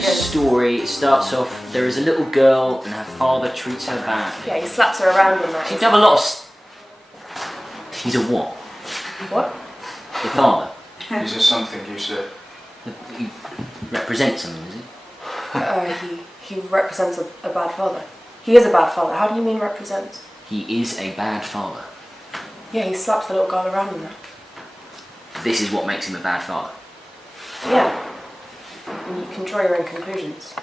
The story starts off, there is a little girl and her father treats her bad. Yeah, he slaps her around in that. She'd have a lot of... He's a what? What? The father. He's a something, you said. He represents something, does he? He represents a bad father. He is a bad father. How do you mean represents? He is a bad father. Yeah, he slaps the little girl around in that. This is what makes him a bad father. Yeah. And you can draw your own conclusions.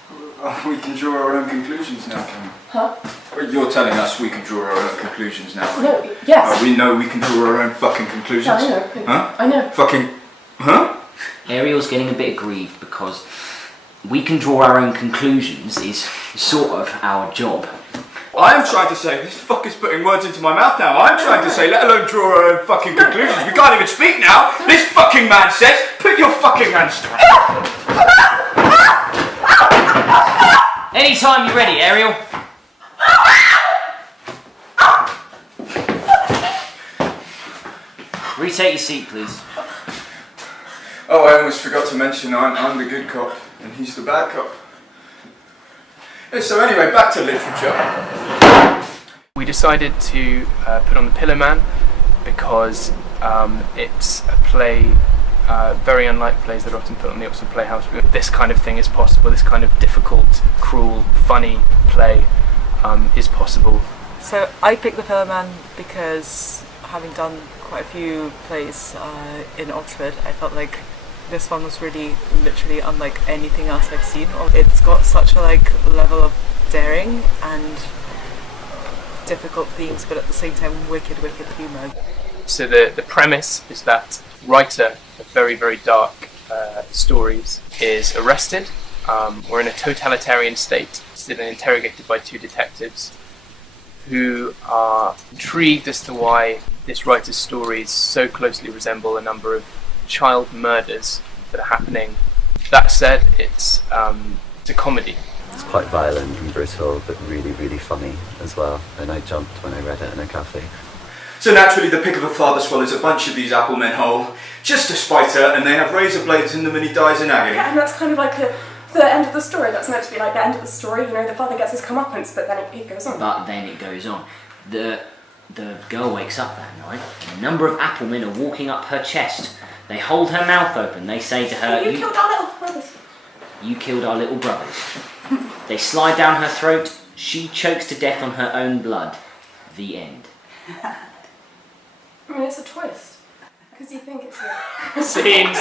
We can draw our own conclusions now, can we? Huh? Well, you're telling us we can draw our own conclusions now. No, yes. We know we can draw our own fucking conclusions. Yeah, I know. Huh? I know. Fucking... Huh? Ariel's getting a bit aggrieved because we can draw our own conclusions is sort of our job. I am trying to say, this fucker's putting words into my mouth now. I'm trying to say, let alone draw our own fucking conclusions. We can't even speak now. This fucking man says, put your fucking hands down. Anytime you're ready, Ariel. Retake your seat, please. Oh, I almost forgot to mention I'm the good cop and he's the bad cop. Yeah, so anyway, back to literature. We decided to put on the Pillowman because it's a play very unlike plays that are often put on the Oxford Playhouse. This kind of thing is possible, this kind of difficult, cruel, funny play is possible. So I picked the Pillowman because having done quite a few plays in Oxford, I felt like this one was really literally unlike anything else I've seen. It's got such a level of daring and difficult themes, but at the same time wicked humour. So the premise is that writer of very, very dark stories is arrested. We're in a totalitarian state, still interrogated by two detectives who are intrigued as to why this writer's stories so closely resemble a number of child murders that are happening. That said, it's a comedy. It's quite violent and brutal, but really, really funny as well. And I jumped when I read it in a cafe. So naturally the pick of a father swallows a bunch of these apple men whole, just to spite her, and they have razor blades in them and he dies in agony. Yeah, and that's kind of like the end of the story. That's meant to be like the end of the story. You know, the father gets his comeuppance, but then it goes on. But then it goes on. The girl wakes up that night, and a number of apple men are walking up her chest. They hold her mouth open. They say to her, You killed our little brothers. You killed our little brothers. They slide down her throat. She chokes to death on her own blood. The end. I mean, it's a twist. Because you think it's a... Scene.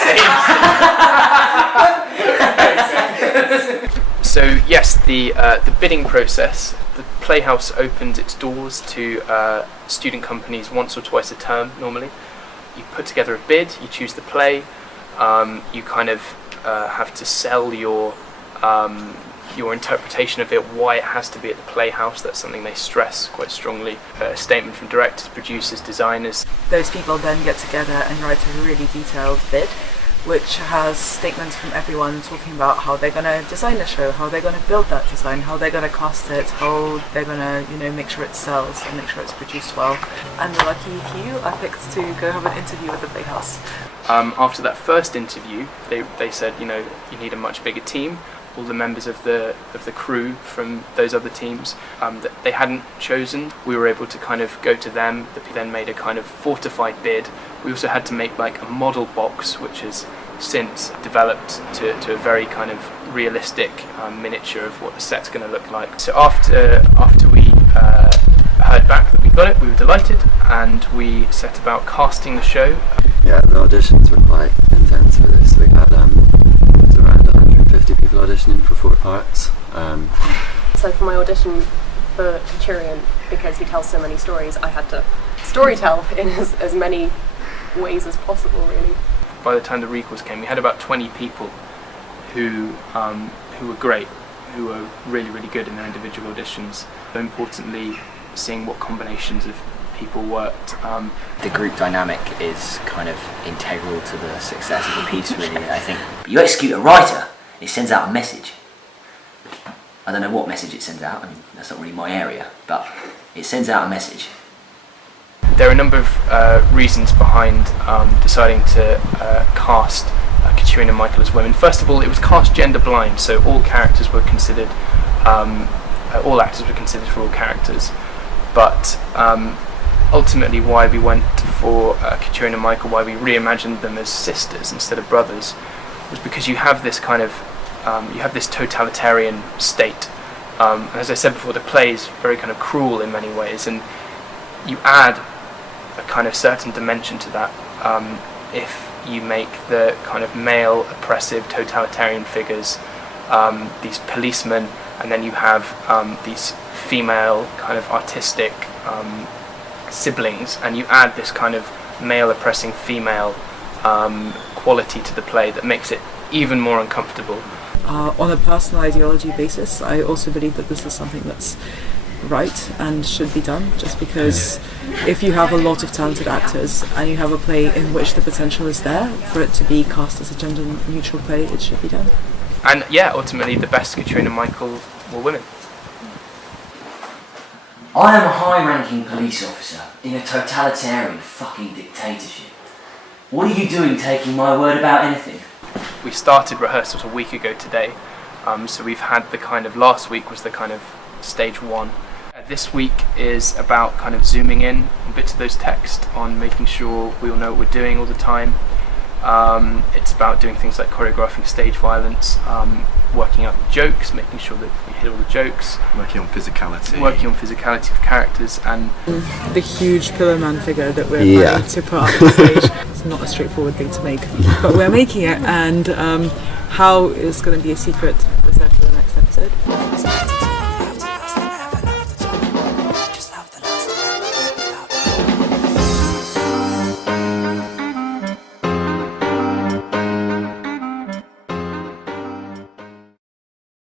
So yes, the bidding process. The Playhouse opens its doors to student companies once or twice a term normally. You put together a bid, you choose the play, you kind of have to sell your interpretation of it, why it has to be at the Playhouse. That's something they stress quite strongly. A statement from directors, producers, designers. Those people then get together and write a really detailed bid, which has statements from everyone talking about how they're going to design the show, how they're going to build that design, how they're going to cast it, how they're going to, make sure it sells and make sure it's produced well. And the lucky few are picked to go have an interview with the Playhouse. After that first interview, they said, you need a much bigger team. All the members of the crew from those other teams that they hadn't chosen, we were able to kind of go to them. They then made a kind of fortified bid. We also had to make like a model box, which has since developed to a very kind of realistic miniature of what the set's going to look like. So after we heard back that we got it, we were delighted, and we set about casting the show. Yeah, the auditions were quite intense for this. We had around 150 people auditioning for 4 parts. So for my audition for Centurion, because he tells so many stories, I had to storytell in as many ways as possible, really. By the time the recalls came, we had about 20 people who were great, who were really, really good in their individual auditions. So importantly, seeing what combinations of people worked. The group dynamic is kind of integral to the success of the piece, really. I think you execute a writer, it sends out a message. I don't know what message it sends out. I mean, that's not really my area, but it sends out a message. There are a number of reasons behind deciding to cast Katrina and Michael as women. First of all, it was cast gender blind, so all characters were considered, all actors were considered for all characters. But ultimately, why we went for Katrina and Michael, why we reimagined them as sisters instead of brothers, was because you have this kind of, you have this totalitarian state. And as I said before, the play is very kind of cruel in many ways, and you add a kind of certain dimension to that if you make the kind of male oppressive totalitarian figures these policemen, and then you have these female kind of artistic siblings, and you add this kind of male oppressing female quality to the play that makes it even more uncomfortable. On a personal ideology basis, I also believe that this is something that's right and should be done, just because if you have a lot of talented actors and you have a play in which the potential is there for it to be cast as a gender neutral play, it should be done. And yeah, ultimately the best Katrina and Michael were women. I am a high-ranking police officer in a totalitarian fucking dictatorship. What are you doing taking my word about anything? We started rehearsals a week ago today, so we've had the kind of, last week was the kind of stage one. This week is about kind of zooming in a bit to those texts, on making sure we all know what we're doing all the time. It's about doing things like choreographing stage violence, working out the jokes, making sure that we hit all the jokes. Working on physicality. Working on physicality for characters, and the huge Pillowman figure that we're planning to put up on stage. It's not a straightforward thing to make, but we're making it, and how it's going to be a secret reserved for the next episode.